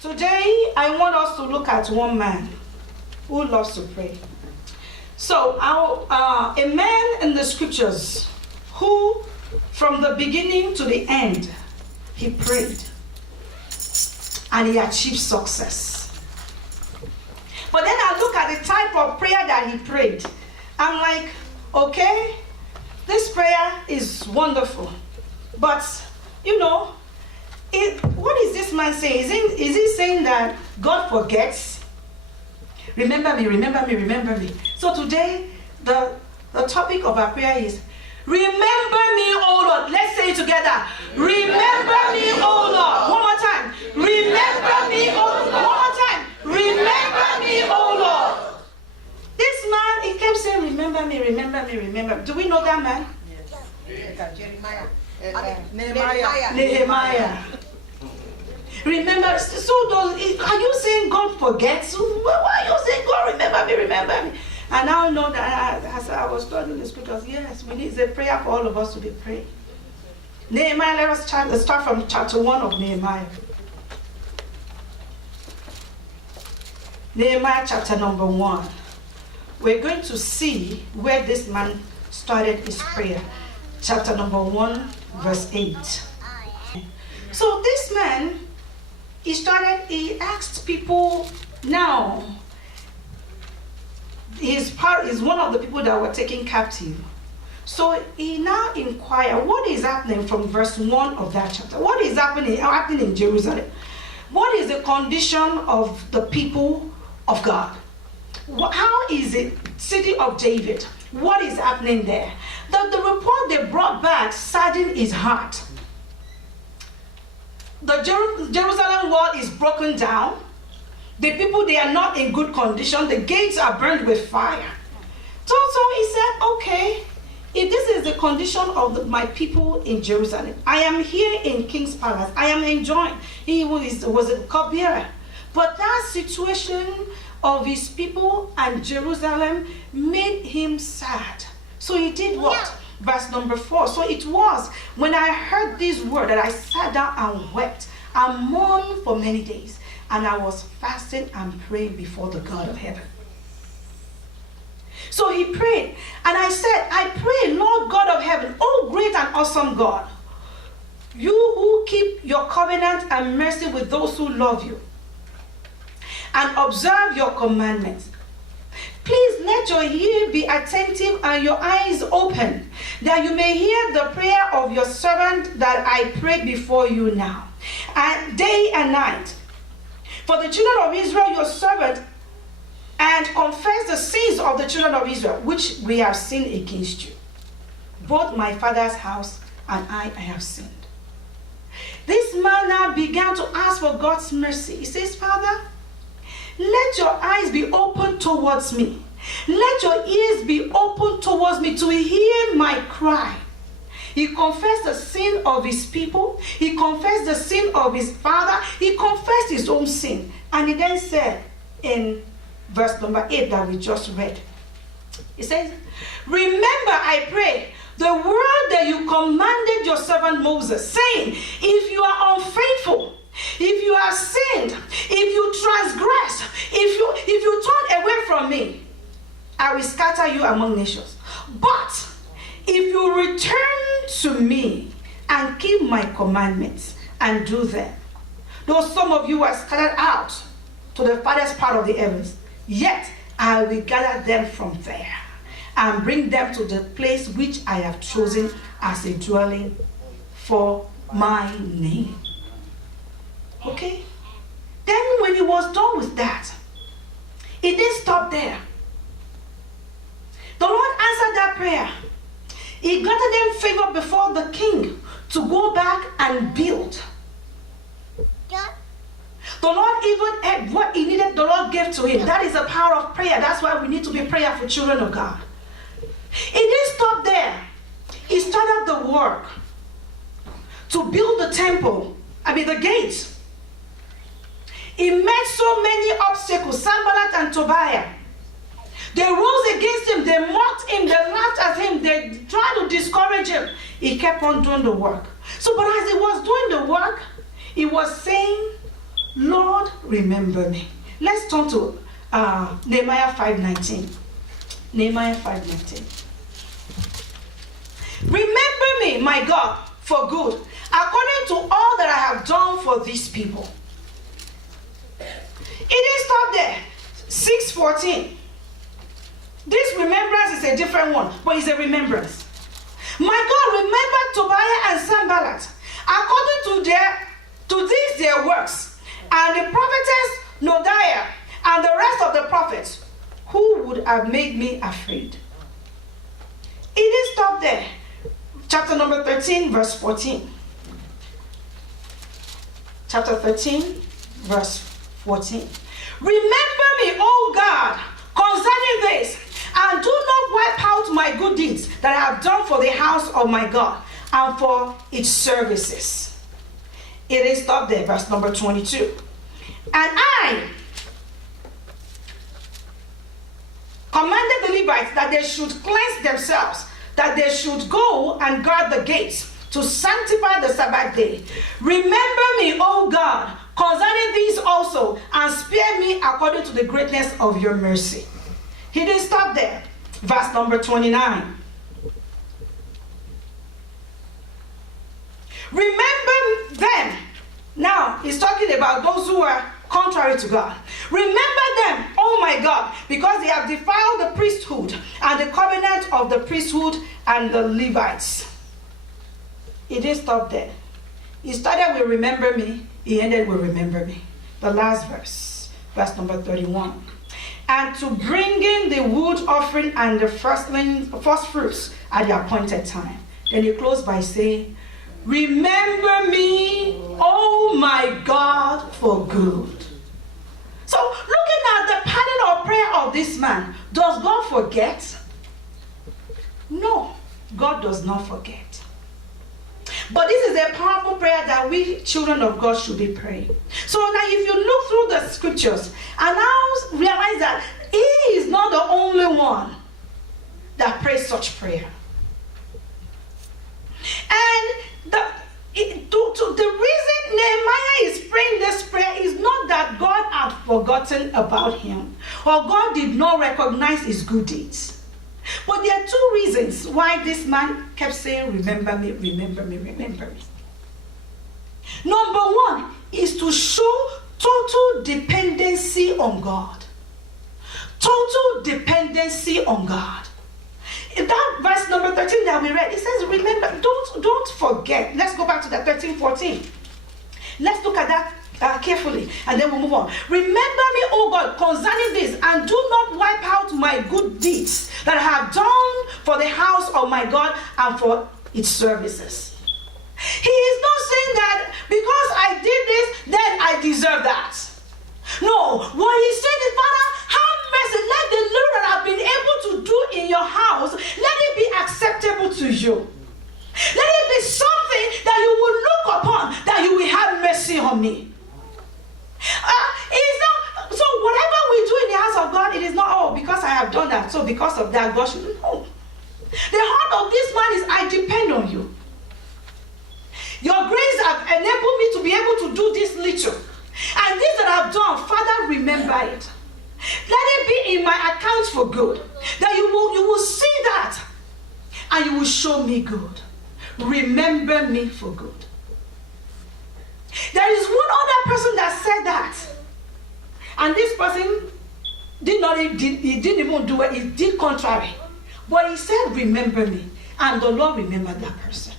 Today, I want us to look at one man who loves to pray. So, a man in the scriptures who, from the beginning to the end, he prayed and he achieved success. But then I look at the type of prayer that he prayed. I'm like, okay, this prayer is wonderful. But, what is this man saying? Is he saying that God forgets? Remember me, remember me, remember me. So today, the topic of our prayer is, remember me, O Lord. Let's say it together. Remember me, O Lord. One more time. Remember me, O Lord. One more time. Remember me, O Lord. This man, he kept saying, remember me, remember me, remember me. Do we know that man? Yes. Jeremiah. Nehemiah. Remember, are you saying God forgets? Why are you saying God remember me, remember me? And now know that as I was studying the scriptures, yes, it's a prayer for all of us to be praying. Nehemiah, let us start from chapter 1 of Nehemiah. Nehemiah chapter number 1. We're going to see where this man started his prayer. Chapter number 1, verse 8. So this man, he asked people now. He's one of the people that were taken captive. So he now inquired, what is happening from verse 1 of that chapter? What is happening in Jerusalem? What is the condition of the people of God? How is it, city of David? What is happening there? The report they brought back saddened his heart. The Jerusalem wall is broken down. The people, they are not in good condition. The gates are burned with fire. So he said, okay, if this is the condition of my people in Jerusalem, I am here in King's Palace. I am enjoying. He was a cupbearer. But that situation of his people and Jerusalem made him sad. So he did what? Verse number 4. So it was when I heard this word that I sat down and wept and mourned for many days. And I was fasting and praying before the God of heaven. So he prayed. And I said, I pray, Lord God of heaven, oh great and awesome God, you who keep your covenant and mercy with those who love you and observe your commandments. Please let your ear be attentive and your eyes open, that you may hear the prayer of your servant that I pray before you now, and day and night, for the children of Israel, your servant, and confess the sins of the children of Israel, which we have sinned against you. Both my father's house and I have sinned. This man now began to ask for God's mercy. He says, Father, let your eyes be open towards me. Let your ears be open towards me to hear my cry. He confessed the sin of his people. He confessed the sin of his father. He confessed his own sin. And he then said in verse number 8 that we just read, he says, remember, I pray, the word that you commanded your servant Moses, saying, if you are unfaithful, if you have sinned, if you transgress, if you turn away from me, I will scatter you among nations. But if you return to me and keep my commandments and do them, though some of you are scattered out to the farthest part of the heavens, yet I will gather them from there and bring them to the place which I have chosen as a dwelling for my name. Okay? Then when he was done with that, he didn't stop there. The Lord answered that prayer. He granted them favor before the king to go back and build. The Lord even had what he needed, the Lord gave to him. That is the power of prayer. That's why we need to be prayerful children of God. He didn't stop there. He started the work to build the temple, the gates. He met so many obstacles, Sanballat and Tobiah. They rose against him, they mocked him, they laughed at him, they tried to discourage him. He kept on doing the work. So, but as he was doing the work, he was saying, Lord, remember me. Let's turn to Nehemiah 5:19. Nehemiah 5:19. Remember me, my God, for good, according to all that I have done for these people. It didn't stop there. 6:14. This remembrance is a different one, but it's a remembrance. My God, remember Tobiah and Sanballat, according to these their works, and the prophetess Noadiah, and the rest of the prophets, who would have made me afraid. It didn't stop there. Chapter number 13, verse 14. Chapter 13, verse 14. Remember me, O God, concerning this, and do not wipe out my good deeds that I have done for the house of my God and for its services. It is stopped there, verse number 22. And I commanded the Levites that they should cleanse themselves, that they should go and guard the gates to sanctify the Sabbath day. Remember me, O God, concerning these also, and spare me according to the greatness of your mercy. He didn't stop there. Verse number 29. Remember them. Now, he's talking about those who are contrary to God. Remember them, oh my God, because they have defiled the priesthood and the covenant of the priesthood and the Levites. He didn't stop there. He started with remember me. He ended with remember me. The last verse, verse number 31. And to bring in the wood offering and the first fruits at the appointed time. Then he closed by saying, remember me, oh my God, for good. So looking at the pattern of prayer of this man, does God forget? No, God does not forget. But this is a powerful prayer that we children of God should be praying. So now if you look through the scriptures and now realize that he is not the only one that prays such prayer. And the reason Nehemiah is praying this prayer is not that God had forgotten about him or God did not recognize his good deeds. But there are two reasons why this man kept saying, remember me, remember me, remember me. Number one is to show total dependency on God. Total dependency on God. In that verse number 13 that we read, it says, remember, don't forget. Let's go back to that 13:14. Let's look at that carefully, and then we'll move on. Remember me, O God, concerning this, and do not wipe out my good deeds that I have done for the house of my God and for its services. He is not saying that because I did this, then I deserve that. No, what he said is, Father, have mercy. Let the little that I've been able to do in your house, let it be acceptable to you. Let it be something that you will look upon, that you will have mercy on me. So whatever we do in the house of God, it is not, because I have done that, so because of that, God should know. The heart of this man is, I depend on you. Your grace have enabled me to be able to do this little. And this that I've done, Father, remember it. Let it be in my account for good. That you will see that and you will show me good. Remember me for good. There is one other person that said that. And this person he didn't even do it. He did contrary. But he said, remember me. And the Lord remembered that person.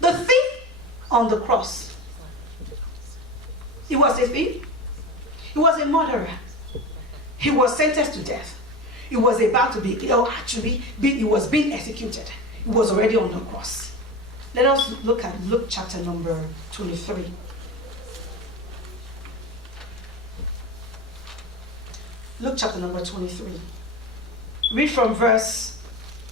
The thief on the cross. He was a thief. He was a murderer. He was sentenced to death. He was about to he was being executed. He was already on the cross. Let us look at Luke chapter number 23. Luke chapter number 23. Read from verse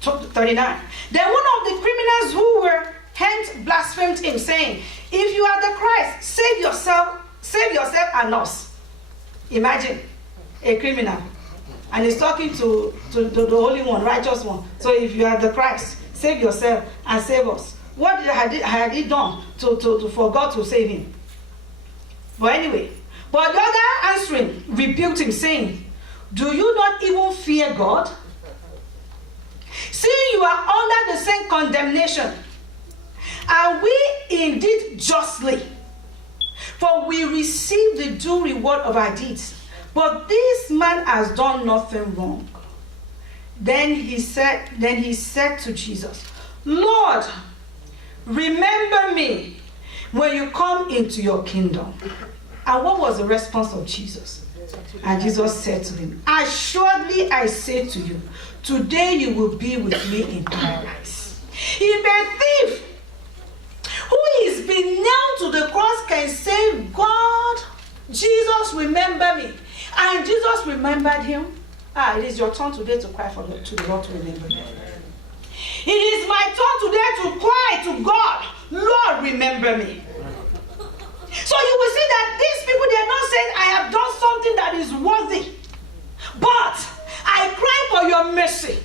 39. Then one of the criminals who were hanged blasphemed him, saying, if you are the Christ, save yourself and us. Imagine a criminal. And he's talking to the Holy One, righteous one. So if you are the Christ, save yourself and save us. What had he done for God to save him? But anyway, but the other answering rebuked him, saying, do you not even fear God? See, you are under the same condemnation, and we indeed justly, for we receive the due reward of our deeds. But this man has done nothing wrong. Then he said to Jesus, Lord, remember me when you come into your kingdom. And what was the response of Jesus? And Jesus said to him, assuredly I say to you, today you will be with me in paradise. If a thief who is being nailed to the cross can say, God, Jesus, remember me. And Jesus remembered him. It is your turn today to cry to the Lord to remember me. It is my turn today to cry to God, Lord, remember me. So you will see that these people, they are not saying, I have done something that is worthy, but I cry for your mercy.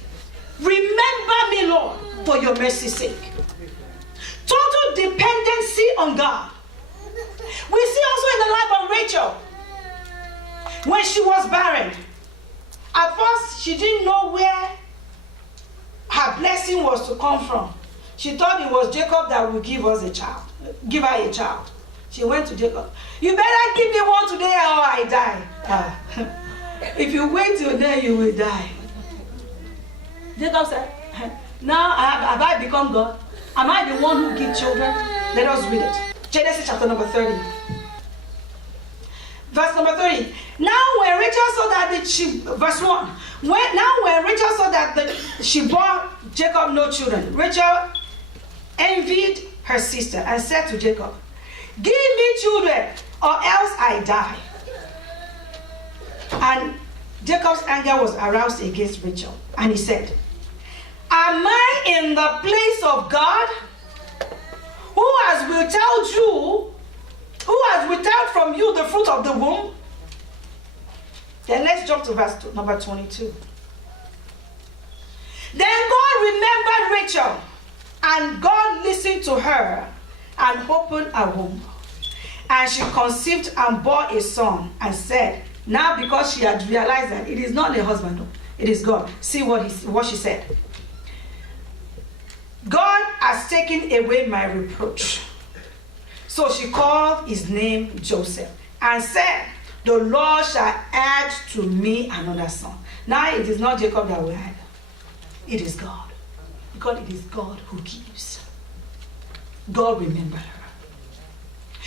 Remember me, Lord, for your mercy's sake. Total dependency on God. We see also in the life of Rachel, when she was barren. At first, she didn't know where her blessing was to come from. She thought it was Jacob that would give her a child. She went to Jacob. You better give me one today or I die. If you wait till then, you will die. Jacob said, now have I become God? Am I the one who gives children? Let us read it. Genesis chapter number 30. Verse number 30. Now when Rachel saw that verse 1. When Rachel saw that she bore Jacob no children, Rachel envied her sister and said to Jacob, give me children or else I die. And Jacob's anger was aroused against Rachel. And he said, am I in the place of God? Who has withheld from you the fruit of the womb? Then let's jump to verse number 22. Then God remembered Rachel, and God listened to her and opened her womb. And she conceived and bore a son and said, now because she had realized that it is not the husband, it is God. See what she said. God has taken away my reproach. So she called his name Joseph and said, the Lord shall add to me another son. Now it is not Jacob that will add. It is God. Because it is God who gives. God remembered her.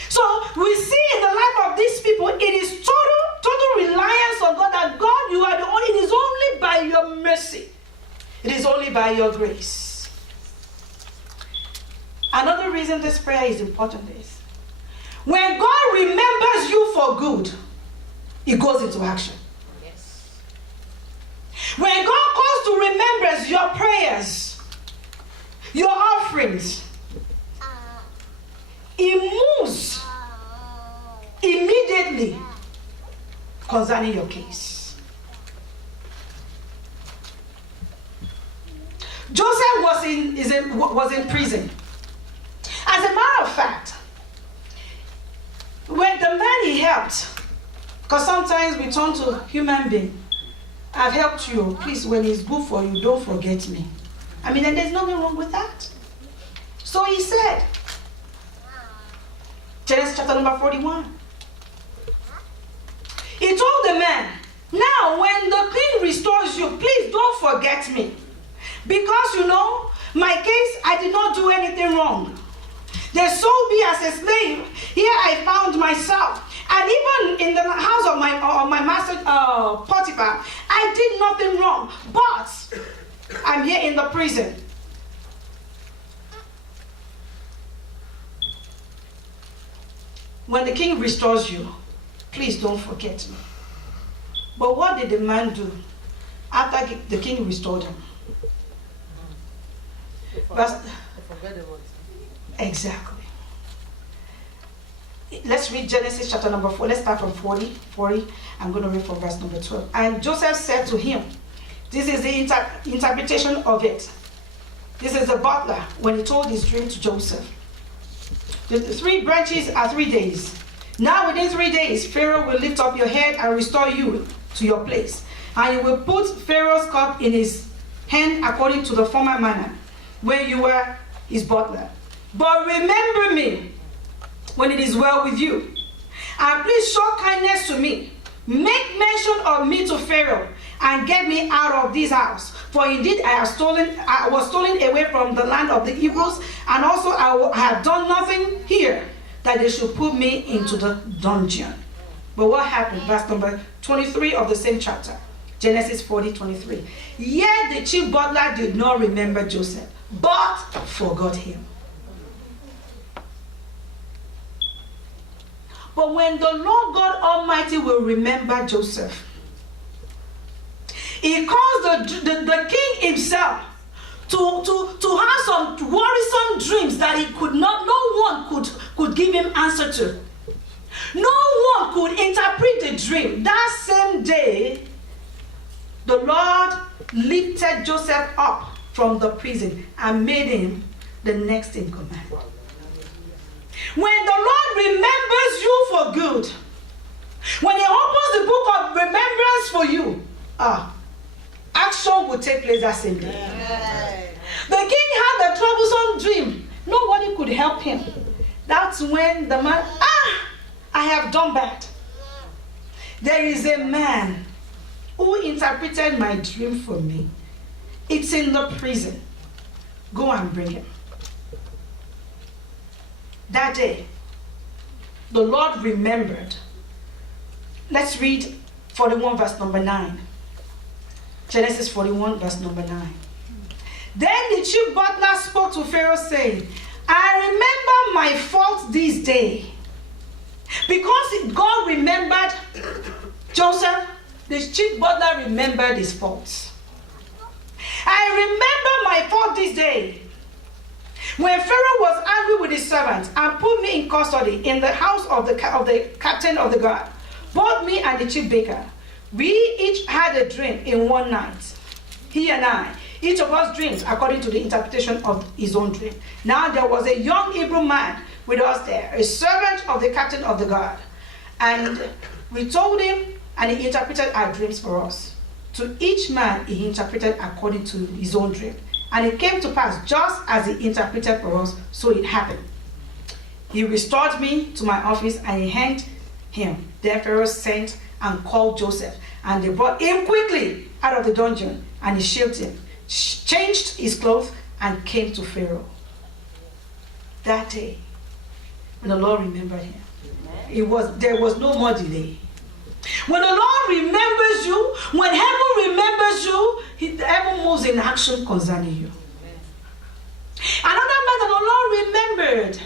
So we see in the life of these people, it is total reliance on God, that God, you are the only, it is only by your mercy. It is only by your grace. Another reason this prayer is important is, when God remembers you for good, it goes into action. Yes. When God calls to remembrance your prayers, your offerings, He moves immediately concerning your case. Joseph was in prison. As a matter of fact, when the man he helped, because sometimes we turn to human being, I've helped you, please, when it's good for you, don't forget me. I mean, and there's nothing wrong with that. So he said, Genesis chapter number 41. He told the man, now when the king restores you, please don't forget me. Because my case, I did not do anything wrong. They sold me as a slave. Here I found myself. And even in the house of my master Potiphar, I did nothing wrong. But I'm here in the prison. When the king restores you, please don't forget me. But what did the man do after the king restored him? Exactly. Let's read Genesis chapter number 4. Let's start from 40. I'm going to read from verse number 12. And Joseph said to him, this is the interpretation of it. This is the butler when he told his dream to Joseph. The 3 branches are 3 days. Now within 3 days, Pharaoh will lift up your head and restore you to your place. And he will put Pharaoh's cup in his hand according to the former manner, when you were his butler. But remember me when it is well with you. And please show kindness to me. Make mention of me to Pharaoh, and get me out of this house. For indeed I was stolen away from the land of the Hebrews, and also I have done nothing here that they should put me into the dungeon. But what happened? Verse number 23 of the same chapter. Genesis 40:23. Yet the chief butler did not remember Joseph, but forgot him. But when the Lord God Almighty will remember Joseph, he caused the king himself to have some worrisome dreams that he could not, no one could give him answer to. No one could interpret the dream. That same day, the Lord lifted Joseph up from the prison and made him the next in command. When the Lord remembers you for good, when he opens the book of remembrance for you, action will take place that same day. Amen. The king had a troublesome dream. Nobody could help him. That's when the man, I have done bad. There is a man who interpreted my dream for me. It's in the prison. Go and bring him. That day, the Lord remembered. Let's read 41 verse number 9. Genesis 41 verse number 9. Then the chief butler spoke to Pharaoh, saying, I remember my fault this day. Because God remembered Joseph, the chief butler remembered his faults. I remember my fault this day. When Pharaoh was angry with his servants and put me in custody in the house of the captain of the guard, both me and the chief baker, we each had a dream in one night. He and I, each of us dreams according to the interpretation of his own dream. Now there was a young Hebrew man with us there, a servant of the captain of the guard. And we told him, and he interpreted our dreams for us. To each man he interpreted according to his own dream. And it came to pass just as he interpreted for us, so it happened. He restored me to my office and he hanged him. Then Pharaoh sent and called Joseph, and they brought him quickly out of the dungeon, and he shielded him, changed his clothes, and came to Pharaoh. That day, when the Lord remembered him, there was no more delay. When the Lord remembers you, when heaven remembers you, heaven moves in action concerning you. Another man that the Lord remembered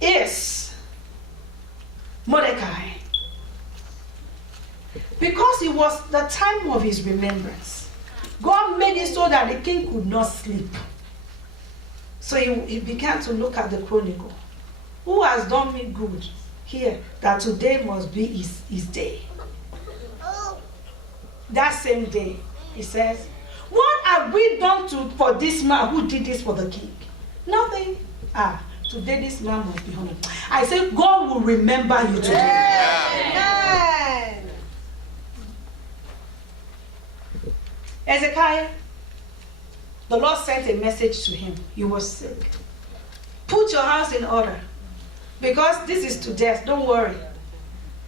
is Mordecai. Because it was the time of his remembrance, God made it so that the king could not sleep. So he began to look at the chronicle. Who has done me good here, that today must be his day? That same day, he says, what have we done for this man who did this for the king? Nothing. Today this man must be honored. I say God will remember you today. Amen. Hezekiah, the Lord sent a message to him. He was sick. Put your house in order, because this is to death. Don't worry.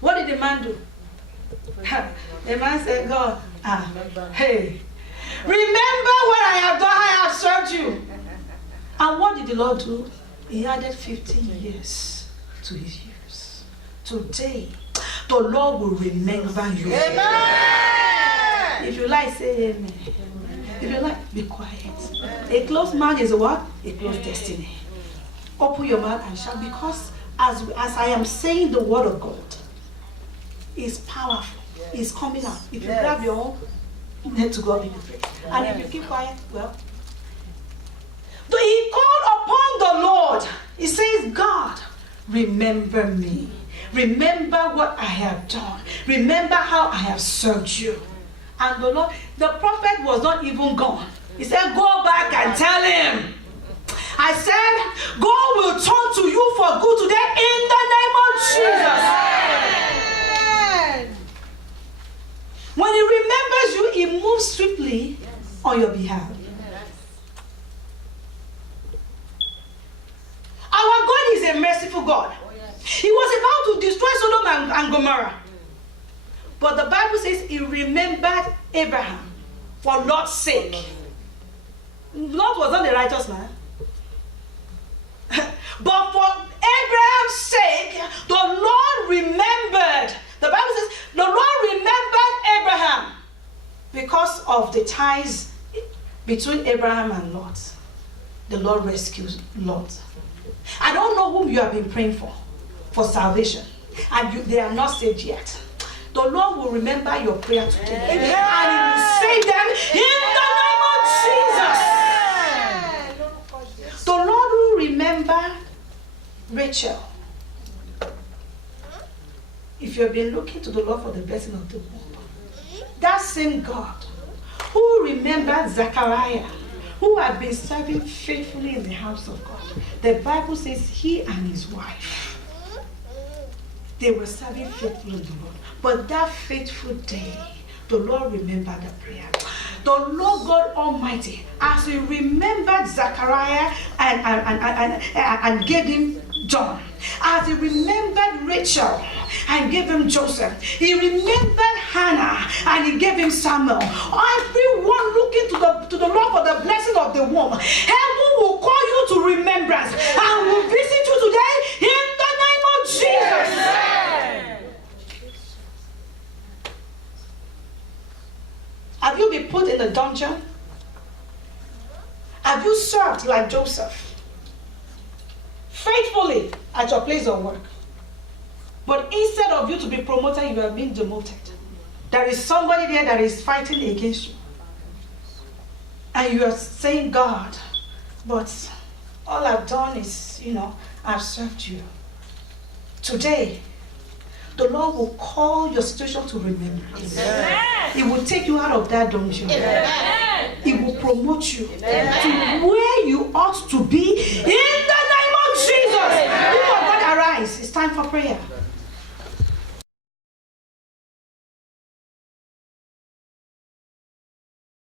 What did the man do? The man said, God, hey, remember what I have done. I have served you. And what did the Lord do? He added 15 years to his years. Today, the Lord will remember you. Amen. If you like, say amen. If you like, be quiet. A closed mouth is a what? A closed destiny. Open your mouth and shout, because as I am saying the word of God, it's powerful. It's coming out. If you grab your own, let to God be the praise. And if you keep quiet, well. So he called upon the Lord. He says, God, remember me. Remember what I have done. Remember how I have served you. And the Lord, the prophet was not even gone. He said, go back and tell him. I said, God will turn to you for good today in the name of Jesus. He was about to destroy Sodom and Gomorrah. But the Bible says he remembered Abraham for Lot's sake. Lot was not a righteous man. But for Abraham's sake, the Lord remembered. The Bible says the Lord remembered Abraham because of the ties between Abraham and Lot. The Lord rescued Lot. I don't know whom you have been praying for salvation, and they are not saved yet. The Lord will remember your prayer today, and He will save them in the name of Jesus. The Lord will remember Rachel. If you've been looking to the Lord for the blessing of the womb, that same God who remembered Zechariah, who had been serving faithfully in the house of God, the Bible says he and his wife, they were serving faithfully in the Lord. But that faithful day, the Lord remembered the prayer. The Lord God Almighty, as He remembered Zechariah and gave him John, as He remembered Rachel and gave him Joseph, He remembered Hannah and He gave him Samuel. Everyone looking to the Lord for the blessing of the womb, heaven will call you to remembrance and will visit you today in the name of Jesus. Amen. Have you been put in a dungeon? Have you served like Joseph? Faithfully at your place of work. But instead of you to be promoted, you are being demoted. There is somebody there that is fighting against you. And you are saying, God, but all I've done is, I've served you. Today, the Lord will call your situation to remembrance. He will take you out of that dungeon. He will promote you to where you ought to be in the name of Jesus. People of God, arise. It's time for prayer.